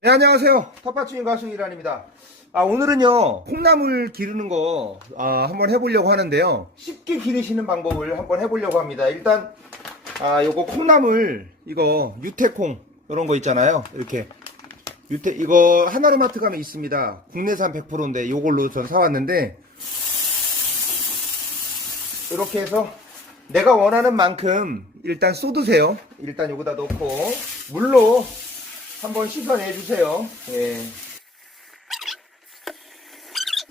네, 안녕하세요. 텃밭주인 가수 이란입니다. 오늘은요, 콩나물 기르는 거, 한번 해보려고 하는데요. 쉽게 기르시는 방법을 한번 해보려고 합니다. 일단, 요거 콩나물, 이거, 유태콩, 이런 거 있잖아요. 이렇게. 이거 하나리마트 가면 있습니다. 국내산 100%인데, 요걸로 전 사왔는데, 이렇게 해서, 내가 원하는 만큼, 일단 쏟으세요. 일단 여기다 넣고, 물로, 한번 씻어내 주세요. 예.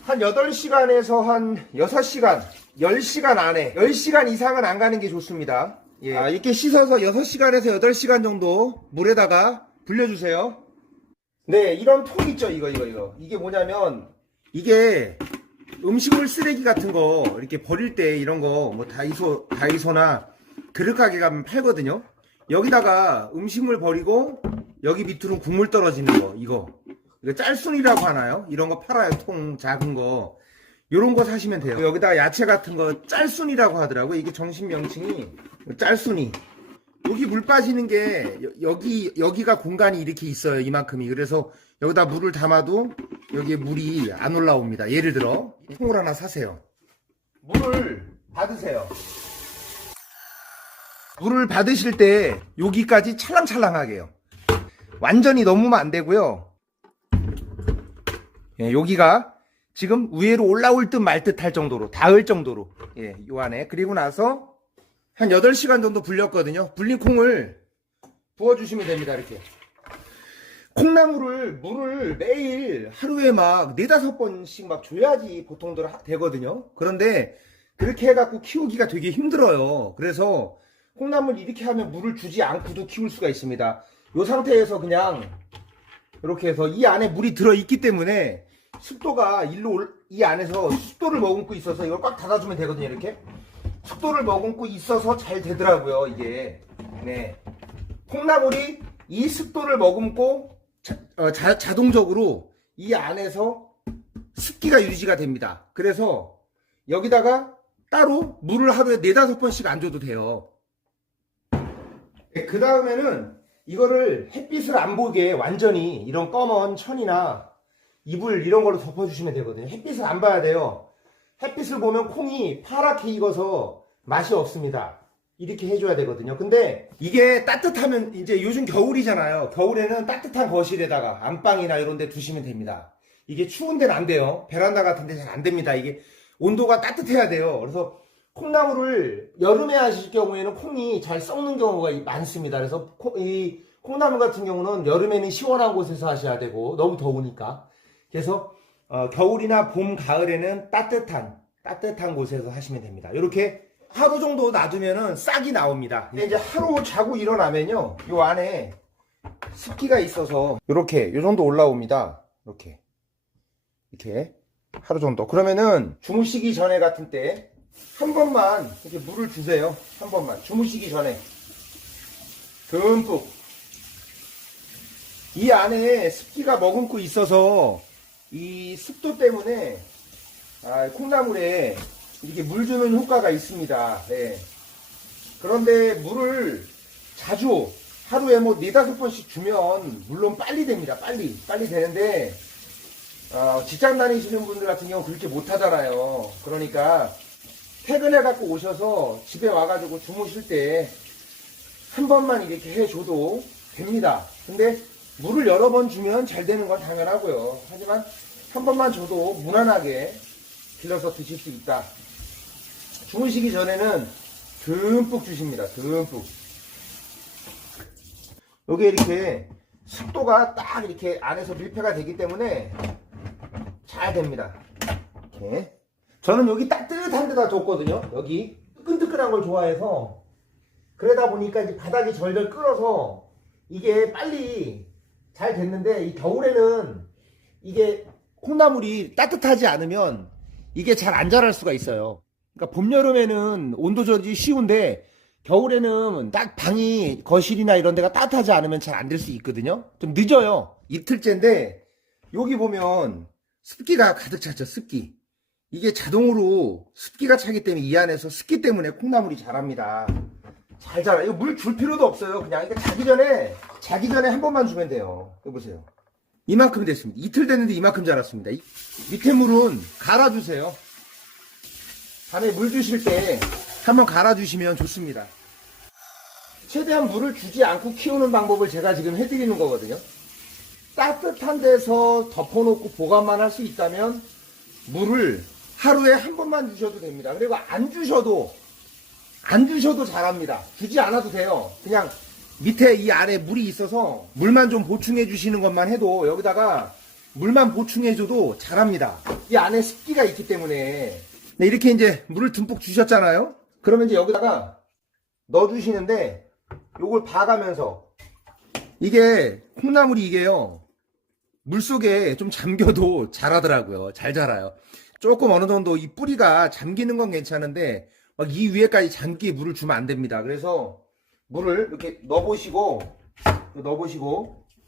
한 8시간에서 한 6시간, 10시간 안에, 10시간 이상은 안 가는 게 좋습니다. 예. 이렇게 씻어서 6시간에서 8시간 정도 물에다가 불려주세요. 네, 이런 통 있죠, 이거. 이게 뭐냐면, 이게 음식물 쓰레기 같은 거, 이렇게 버릴 때 이런 거, 뭐 다이소나 그릇 가게 가면 팔거든요. 여기다가 음식물 버리고, 여기 밑으로 국물 떨어지는 거, 이거 짤순이라고 하나요? 이런 거 팔아요. 통 작은 거. 요런 거 사시면 돼요. 여기다 야채 같은 거 짤순이라고 하더라고요. 이게 정식 명칭이 짤순이. 여기 물 빠지는 게 여기가 공간이 이렇게 있어요. 이만큼이. 그래서 여기다 물을 담아도 여기에 물이 안 올라옵니다. 예를 들어 통을 하나 사세요. 물을 받으세요. 물을 받으실 때 여기까지 찰랑찰랑하게 해요. 완전히 넘으면 안 되고요. 예, 여기가 지금 위로 올라올 듯 말 듯 할 정도로, 닿을 정도로, 예, 요 안에. 그리고 나서 한 8시간 정도 불렸거든요. 불린 콩을 부어주시면 됩니다. 이렇게. 콩나물을, 물을 매일 하루에 막 4-5번씩 막 줘야지 보통들 되거든요. 그런데 그렇게 해갖고 키우기가 되게 힘들어요. 그래서 콩나물 이렇게 하면 물을 주지 않고도 키울 수가 있습니다. 이 상태에서 그냥 이렇게 해서 이 안에 물이 들어있기 때문에 습도가 이 안에서 습도를 머금고 있어서 이걸 꽉 닫아주면 되거든요. 이렇게 습도를 머금고 있어서 잘 되더라고요. 이게 네, 콩나물이 이 습도를 머금고 자동적으로 이 안에서 습기가 유지가 됩니다. 그래서 여기다가 따로 물을 하루에 4-5번씩 안 줘도 돼요. 그 다음에는 이거를 햇빛을 안 보게 완전히 이런 검은 천이나 이불 이런 걸로 덮어주시면 되거든요. 햇빛을 안 봐야 돼요. 햇빛을 보면 콩이 파랗게 익어서 맛이 없습니다. 이렇게 해줘야 되거든요. 근데 이게 따뜻하면 이제 요즘 겨울이잖아요. 겨울에는 따뜻한 거실에다가 안방이나 이런 데 두시면 됩니다. 이게 추운 데는 안 돼요. 베란다 같은 데 잘 안 됩니다. 이게 온도가 따뜻해야 돼요. 그래서 콩나물을 여름에 하실 경우에는 콩이 잘 썩는 경우가 많습니다. 그래서 이 콩나물 같은 경우는 여름에는 시원한 곳에서 하셔야 되고 너무 더우니까. 그래서 겨울이나 봄, 가을에는 따뜻한 곳에서 하시면 됩니다. 이렇게 하루 정도 놔두면은 싹이 나옵니다. 이제 하루 자고 일어나면요, 요 안에 습기가 있어서 이렇게 요 정도 올라옵니다. 이렇게 하루 정도. 그러면은 주무시기 전에 같은 때 한 번만 이렇게 물을 주세요. 한 번만 주무시기 전에 듬뿍. 이 안에 습기가 머금고 있어서 이 습도 때문에 콩나물에 이렇게 물 주는 효과가 있습니다. 네. 그런데 물을 자주 하루에 뭐 4-5번씩 주면 물론 빨리 됩니다. 빨리 되는데 직장 다니시는 분들 같은 경우 그렇게 못 하잖아요. 그러니까 퇴근해 갖고 오셔서 집에 와가지고 주무실 때 한 번만 이렇게 해줘도 됩니다. 근데 물을 여러 번 주면 잘 되는 건 당연하고요. 하지만 한 번만 줘도 무난하게 길러서 드실 수 있다. 주무시기 전에는 듬뿍 주십니다. 듬뿍. 여기 이렇게 습도가 딱 이렇게 안에서 밀폐가 되기 때문에 잘 됩니다. 이렇게. 저는 여기 따뜻한 데다 뒀거든요. 여기 뜨끈뜨끈한 걸 좋아해서. 그러다 보니까 이제 바닥이 절절 끓어서 이게 빨리 잘 됐는데, 이 겨울에는 이게 콩나물이 따뜻하지 않으면 이게 잘 안 자랄 수가 있어요. 그러니까 봄, 여름에는 온도 조절이 쉬운데 겨울에는 딱 방이, 거실이나 이런 데가 따뜻하지 않으면 잘 안 될 수 있거든요. 좀 늦어요. 이틀째인데 여기 보면 습기가 가득 찼죠. 습기. 이게 자동으로 습기가 차기 때문에 이 안에서 습기 때문에 콩나물이 자랍니다. 잘 자라. 이거 물 줄 필요도 없어요. 그냥 이거 자기 전에 한 번만 주면 돼요. 여기 보세요. 이만큼 됐습니다. 이틀 됐는데 이만큼 자랐습니다. 밑에 물은 갈아주세요. 밤에 물 주실 때 한번 갈아주시면 좋습니다. 최대한 물을 주지 않고 키우는 방법을 제가 지금 해드리는 거거든요. 따뜻한 데서 덮어놓고 보관만 할 수 있다면 물을 하루에 한 번만 주셔도 됩니다. 그리고 안 주셔도 잘합니다. 주지 않아도 돼요. 그냥 밑에 이 아래 물이 있어서 물만 좀 보충해 주시는 것만 해도, 여기다가 물만 보충해 줘도 잘합니다. 이 안에 습기가 있기 때문에. 네, 이렇게 이제 물을 듬뿍 주셨잖아요. 그러면 이제 여기다가 넣어 주시는데, 요걸 봐가면서, 이게 콩나물이 이게요, 물속에 좀 잠겨도 자라더라고요. 잘 자라요. 조금 어느 정도 이 뿌리가 잠기는 건 괜찮은데 막 이 위에까지 잠기게 물을 주면 안 됩니다. 그래서 물을 이렇게 넣어보시고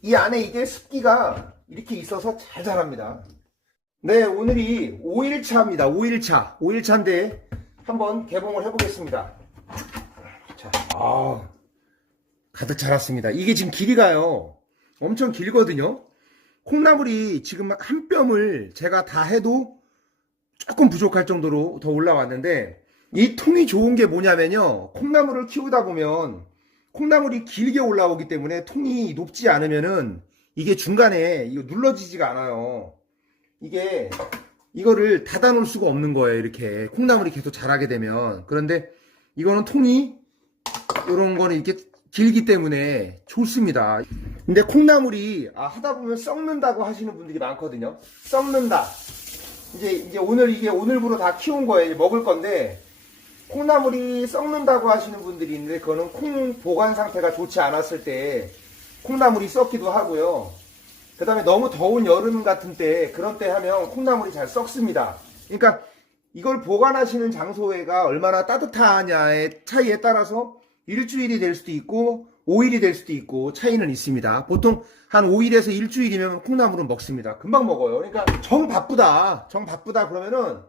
이 안에 이게 습기가 이렇게 있어서 잘 자랍니다. 네, 오늘이 5일차입니다. 5일차인데 한번 개봉을 해보겠습니다. 자, 가득 자랐습니다. 이게 지금 길이가요, 엄청 길거든요. 콩나물이 지금 한 뼘을 제가 다 해도 조금 부족할 정도로 더 올라왔는데, 이 통이 좋은 게 뭐냐면요, 콩나물을 키우다 보면 콩나물이 길게 올라오기 때문에 통이 높지 않으면은 이게 중간에 이거 눌러지지가 않아요. 이거를 닫아 놓을 수가 없는 거예요. 이렇게 콩나물이 계속 자라게 되면. 그런데 이거는 통이, 이런 거는 이렇게 길기 때문에 좋습니다. 근데 콩나물이 하다 보면 썩는다고 하시는 분들이 많거든요. 썩는다. 이제 오늘부로 다 키운 거예요. 먹을 건데, 콩나물이 썩는다고 하시는 분들이 있는데, 그거는 콩 보관 상태가 좋지 않았을 때 콩나물이 썩기도 하고요. 그 다음에 너무 더운 여름 같은 때, 그런 때 하면 콩나물이 잘 썩습니다. 그러니까 이걸 보관하시는 장소가 얼마나 따뜻하냐의 차이에 따라서 일주일이 될 수도 있고 5일이 될 수도 있고 차이는 있습니다. 보통 한 5일에서 일주일이면 콩나물은 먹습니다. 금방 먹어요. 그러니까 정 바쁘다 그러면은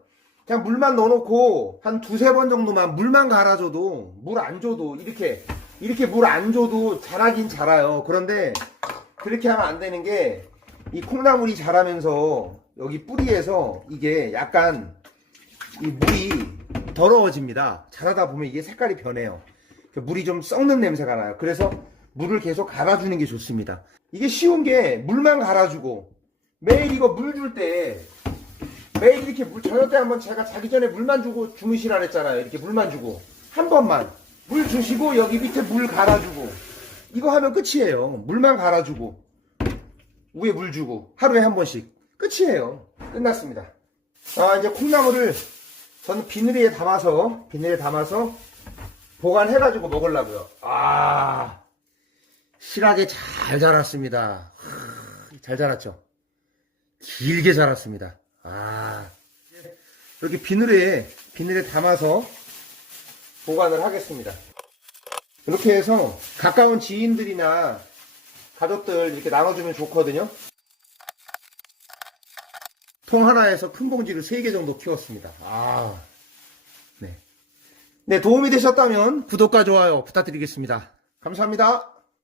그냥 물만 넣어놓고 한 두세 번 정도만 물만 갈아줘도, 물 안 줘도, 이렇게 물 안 줘도 자라긴 자라요. 그런데 그렇게 하면 안 되는 게, 이 콩나물이 자라면서 여기 뿌리에서 이게 약간 이 물이 더러워집니다. 자라다 보면 이게 색깔이 변해요. 물이 좀 썩는 냄새가 나요. 그래서 물을 계속 갈아주는 게 좋습니다. 이게 쉬운 게, 물만 갈아주고 매일 이거 물 줄 때 매일 이렇게 저녁 때 한번 제가 자기 전에 물만 주고 주무시라 그랬잖아요. 이렇게 물만 주고 한 번만 물 주시고 여기 밑에 물 갈아주고, 이거 하면 끝이에요. 물만 갈아주고 위에 물 주고 하루에 한 번씩 끝이에요. 끝났습니다. 이제 콩나물을 저는 비닐에 담아서 보관해가지고 먹으려고요. 실하게 잘 자랐습니다. 잘 자랐죠? 길게 자랐습니다. 이렇게 비닐에 담아서 보관을 하겠습니다. 이렇게 해서 가까운 지인들이나 가족들 이렇게 나눠주면 좋거든요. 통 하나에서 큰 봉지를 3개 정도 키웠습니다. 네, 도움이 되셨다면 구독과 좋아요 부탁드리겠습니다. 감사합니다.